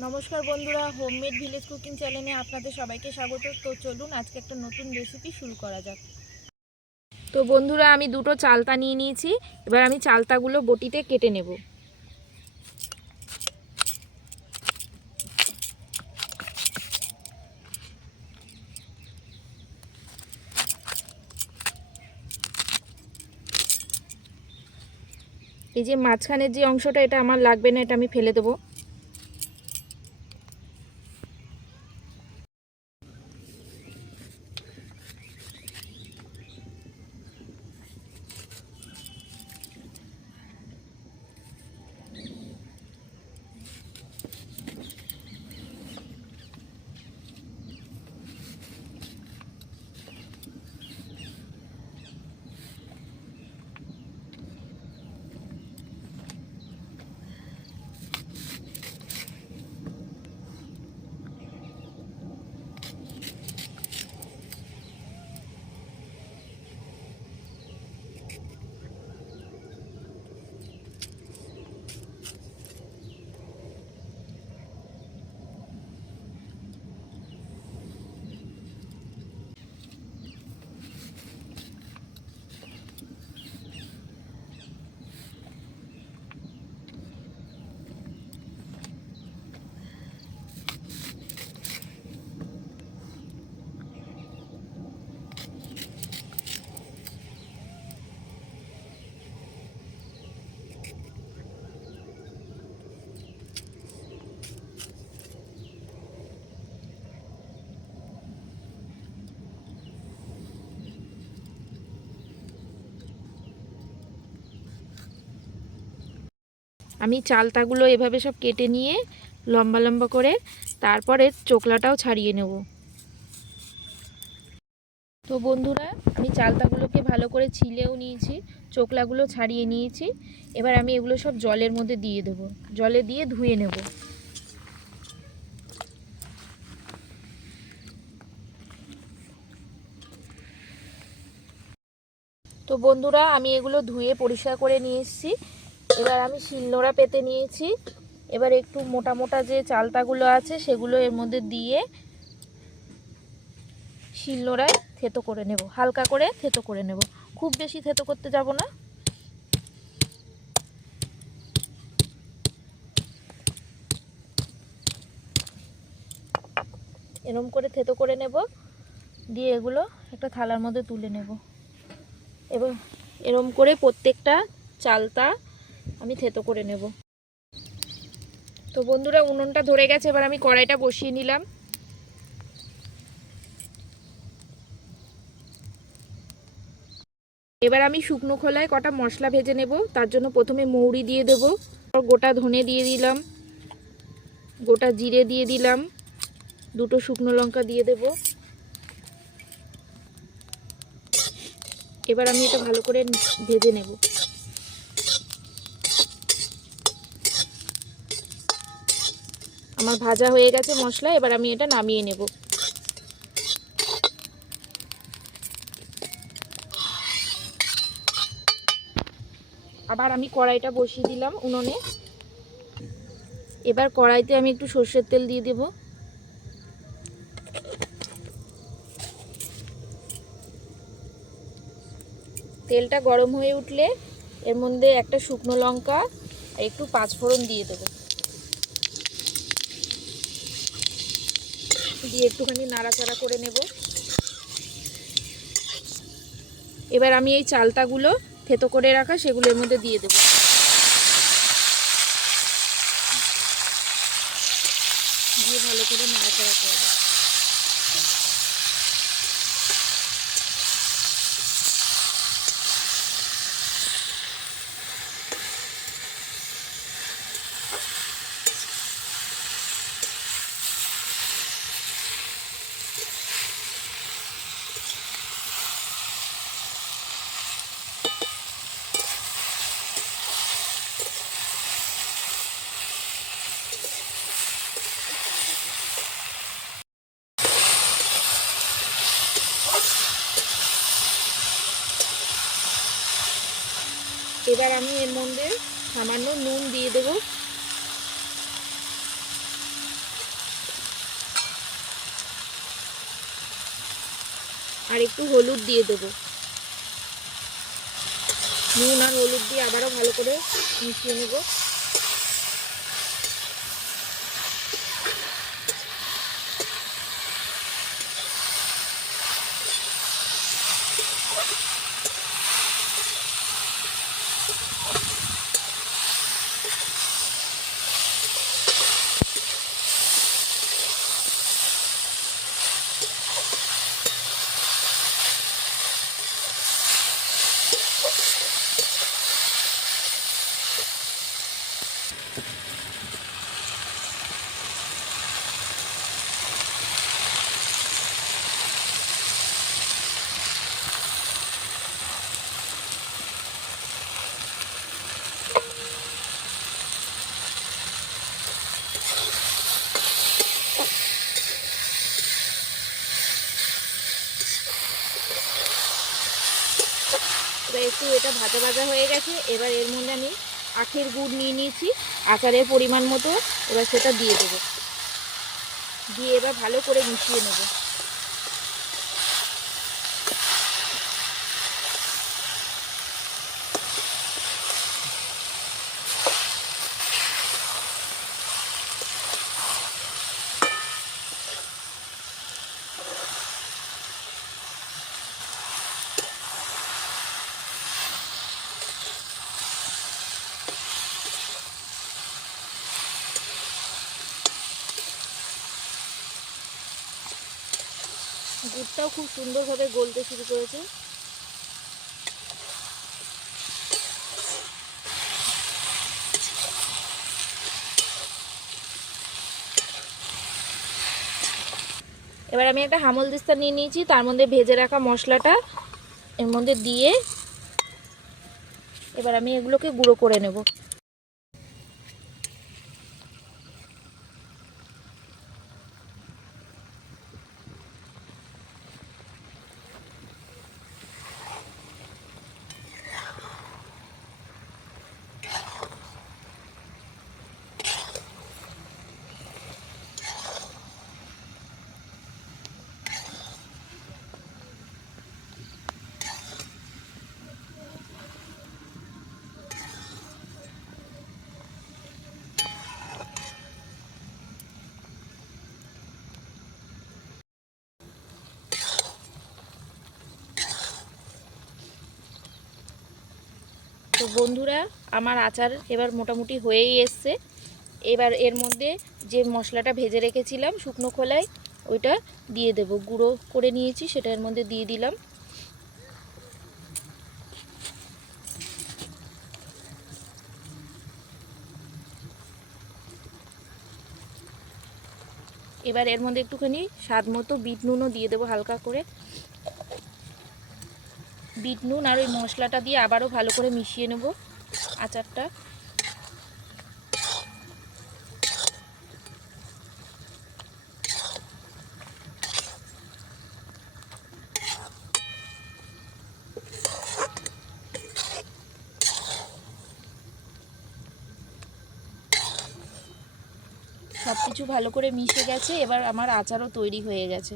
নমস্কার বন্ধুরা homemade village cooking চ্যানেলে আপনাদের সবাইকে স্বাগত। তো চলুন, আজকে একটা নতুন রেসিপি শুরু করা যাক। তো বন্ধুরা, আমি দুটো চালতা নিয়ে নিয়েছি। এবার আমি চালতাগুলো বটিতে কেটে নেব। এই যে মাঝখানের যে অংশটা, এটা আমার লাগবে না, এটা আমি ফেলে দেবো। আমি চালতাগুলো এভাবে সব কেটে নিয়ে লম্বা লম্বা করে তারপরে চোকলাটাও ছাড়িয়ে নেব। তো বন্ধুরা, আমি চালতাগুলোকে ভালো করে ছিলেও নিয়েছি, চোকলাগুলো ছাড়িয়ে নিয়েছি। এবার আমি এগুলো সব জলের মধ্যে দিয়ে দেব। জলে দিয়ে ধুয়ে নেব। তো বন্ধুরা, আমি এগুলো ধুয়ে পরিষ্কার করে নিয়ে এসেছি। এবার আমি শিলনোড়া পেতে নিয়েছি। এবার একটু মোটা মোটা যে চালতাগুলো আছে, সেগুলো এর মধ্যে দিয়ে শিলনোড়ায় থেতো করে নেব। হালকা করে থেতো করে নেব। খুব বেশি থেতো করতে যাব না। এরম করে থেতো করে নেব। দিয়ে এগুলো একটা থালার মধ্যে তুলে নেব। এবার এরম করে প্রত্যেকটা চালতা আমি থেতো করে নেব। তো বন্ধুরা, উনুনটা ধরে গেছে, এবার আমি কড়াইটা বসিয়ে নিলাম। এবার আমি শুকনো খোলায় কটা মশলা ভেজে নেব। তার জন্য প্রথমে মৌরি দিয়ে দেব। গোটা ধনে দিয়ে দিলাম। গোটা জিরে দিয়ে দিলাম। দুটো শুকনো লঙ্কা দিয়ে দেব। এবার আমি এটা ভালো করে ভেজে নেব। আমার ভাজা হয়ে গেছে মশলা, এবার আমি এটা নামিয়ে নেব। আবার আমি কড়াইটা বসিয়ে দিলাম উনুনে। এবার কড়াইতে আমি একটু সর্ষের তেল দিয়ে দেব। তেলটা গরম হয়ে উঠলে এর মধ্যে একটা শুকনো লঙ্কা একটু পাঁচফোড়ন দিয়ে দেবো। দিয়ে একটুখানি নাড়াচাড়া করে নেব। এবার আমি এই চালতাগুলো থেতো করে রাখা সেগুলোর মধ্যে দিয়ে দেব। দিয়ে ভালো করে নাড়াচাড়া করব এবার আমি এর মধ্যে সামান্য নুন দিয়ে দেব। আর একটু হলুদ দিয়ে দেব। নুন আর হলুদ দিয়ে আবারও ভালো করে মিশিয়ে নেব। এবার একটু এটা ভাজা ভাজা হয়ে গেছে। এবার এর মধ্যে আমি আখের গুড় নিয়ে নিয়েছি, আচারের পরিমাণ মতো। এবার সেটা দিয়ে দেবো। দিয়ে এবার ভালো করে মিশিয়ে নেব। গুড়টাও খুব সুন্দরভাবে গলতে শুরু করেছে। এবার আমি একটা হামল দিস্তা নিয়ে নিয়েছি, তার মধ্যে ভেজে রাখা মশলাটা এর মধ্যে দিয়ে এবার আমি এগুলোকে গুঁড়ো করে নেব। বন্ধুরা, আমার আচার এবার মোটামুটি হয়েই এসছে। এবার এর মধ্যে যে মশলাটা ভেজে রেখেছিলাম শুকনো খোলায়, ওইটা দিয়ে দেব। গুঁড়ো করে নিয়েছি, সেটা এর মধ্যে দিয়ে দিলাম। এবার এর মধ্যে একটুখানি স্বাদ মতো বিট নুনও দিয়ে দেবো হালকা করে। বিট নুন আর ওই মশলাটা দিয়ে আবারও ভালো করে মিশিয়ে নেব আচারটা। সব কিছু ভালো করে মিশে গেছে, এবার আমার আচারও তৈরি হয়ে গেছে।